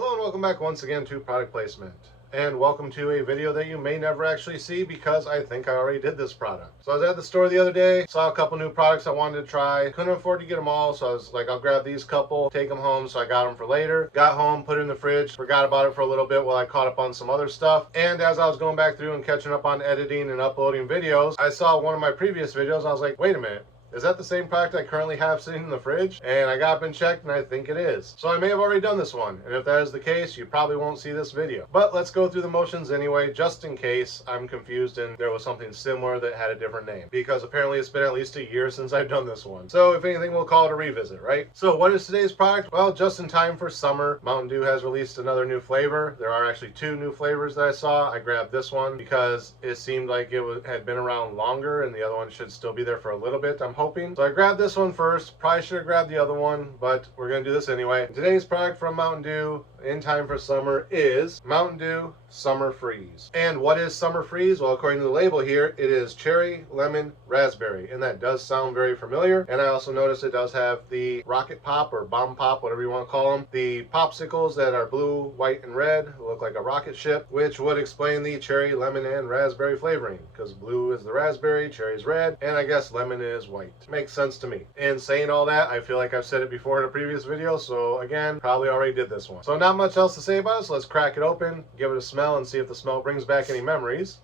Hello and welcome back once again to Product Placement. And welcome to a video that you may never actually see because I think I already did this product. So I was at the store the other day, saw a couple new products I wanted to try. Couldn't afford to get them all, so I was like, I'll grab these couple, take them home, so I got them for later. Got home, put it in the fridge, forgot about it for a little bit while I caught up on some other stuff. And as I was going back through and catching up on editing and uploading videos, I saw one of my previous videos and I was like, wait a minute. Is that the same product I currently have sitting in the fridge? And I got up and checked and I think it is. So I may have already done this one. And if that is the case, you probably won't see this video. But let's go through the motions anyway, just in case I'm confused and there was something similar that had a different name. Because apparently it's been at least a year since I've done this one. So if anything, we'll call it a revisit, right? So what is today's product? Well, just in time for summer, Mountain Dew has released another new flavor. There are actually two new flavors that I saw. I grabbed this one because it seemed like it had been around longer and the other one should still be there for a little bit, I'm hoping. So I grabbed this one first. Probably should have grabbed the other one, but we're going to do this anyway. Today's product from Mountain Dew in time for summer is Mountain Dew Summer Freeze. And what is Summer Freeze? Well, according to the label here, it is cherry, lemon, raspberry. And that does sound very familiar. And I also noticed it does have the rocket pop or bomb pop, whatever you want to call them. The popsicles that are blue, white, and red look like a rocket ship, which would explain the cherry, lemon, and raspberry flavoring. Because blue is the raspberry, cherry is red, and I guess lemon is white. Makes sense to me. And saying all that, I feel like I've said it before in a previous video, so again, probably already did this one. So not much else to say about it, so let's crack it open, give it a smell, and see if the smell brings back any memories.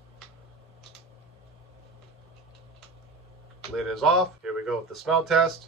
Lid is off. Here we go with the smell test.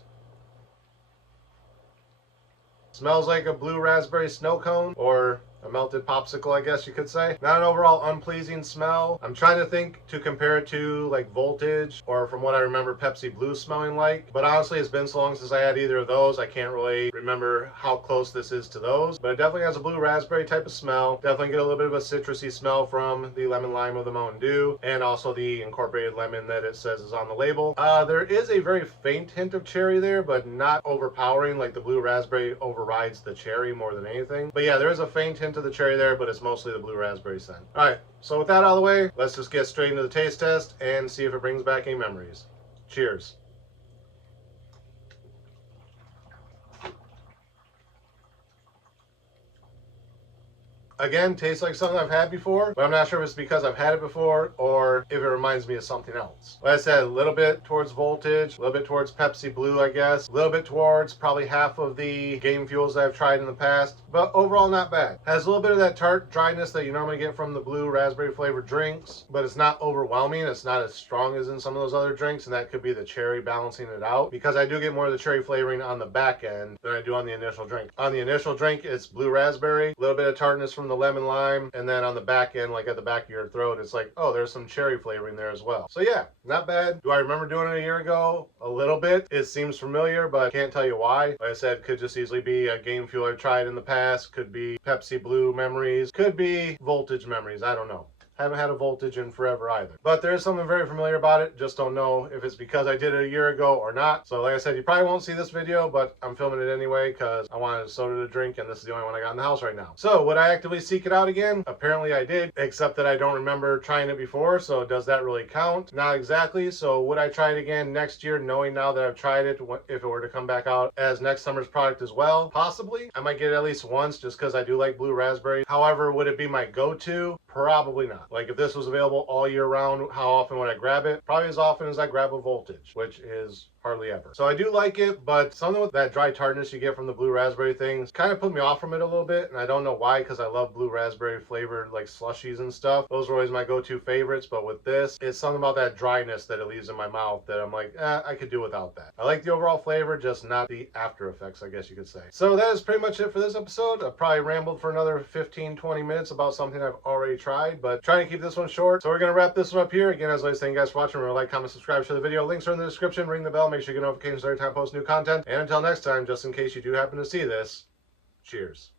Smells like a blue raspberry snow cone, or a melted popsicle, I guess you could say. Not an overall unpleasing smell. I'm trying to think to compare it to like Voltage, or from what I remember Pepsi Blue smelling like. But honestly, it's been so long since I had either of those, I can't really remember how close this is to those. But it definitely has a blue raspberry type of smell. Definitely get a little bit of a citrusy smell from the lemon lime of the Mountain Dew, and also the incorporated lemon that it says is on the label. There is a very faint hint of cherry there, but not overpowering. Like the blue raspberry overrides the cherry more than anything. But yeah, there is a faint hint of the cherry there, but it's mostly the blue raspberry scent. Alright, so with that out of the way, let's just get straight into the taste test and see if it brings back any memories. Cheers. Again, tastes like something I've had before, but I'm not sure if it's because I've had it before or if it reminds me of something else. Like I said, a little bit towards Voltage, a little bit towards Pepsi Blue, I guess, a little bit towards probably half of the Game Fuels that I've tried in the past, but overall not bad. Has a little bit of that tart dryness that you normally get from the blue raspberry flavored drinks, but it's not overwhelming. It's not as strong as in some of those other drinks, and that could be the cherry balancing it out, because I do get more of the cherry flavoring on the back end than I do on the initial drink. On the initial drink, it's blue raspberry, a little bit of tartness from the lemon lime, and then on the back end, like at the back of your throat, it's like, oh, there's some cherry flavoring there as well. So yeah, not bad. Do I remember doing it a year ago? A little bit. It seems familiar, but I can't tell you why. Like I said, could just easily be a Game Fuel I've tried in the past, could be Pepsi Blue memories, could be Voltage memories, I don't know. Haven't had a Voltage in forever either. But there is something very familiar about it. Just don't know if it's because I did it a year ago or not. So like I said, you probably won't see this video, but I'm filming it anyway because I wanted a soda to drink and this is the only one I got in the house right now. So would I actively seek it out again? Apparently I did, except that I don't remember trying it before. So does that really count? Not exactly. So would I try it again next year, knowing now that I've tried it, if it were to come back out as next summer's product as well? Possibly. I might get it at least once just because I do like blue raspberry. However, would it be my go-to? Probably not. Like if this was available all year round, how often would I grab it? Probably as often as I grab a Voltage, which is hardly ever. So I do like it, but something with that dry tartness you get from the blue raspberry things kind of put me off from it a little bit, and I don't know why, because I love blue raspberry flavored like slushies and stuff. Those were always my go-to favorites, but with this, it's something about that dryness that it leaves in my mouth that I'm like, I could do without that. I like the overall flavor, just not the after effects, I guess you could say. So that is pretty much it for this episode. I probably rambled for another 15-20 minutes about something I've already tried, but trying to keep this one short. So we're going to wrap this one up here. Again, as always, thank you guys for watching. Remember to like, comment, subscribe, share the video. Links are in the description. Ring the bell. Make sure you get notifications every time I post new content. And until next time, just in case you do happen to see this, cheers.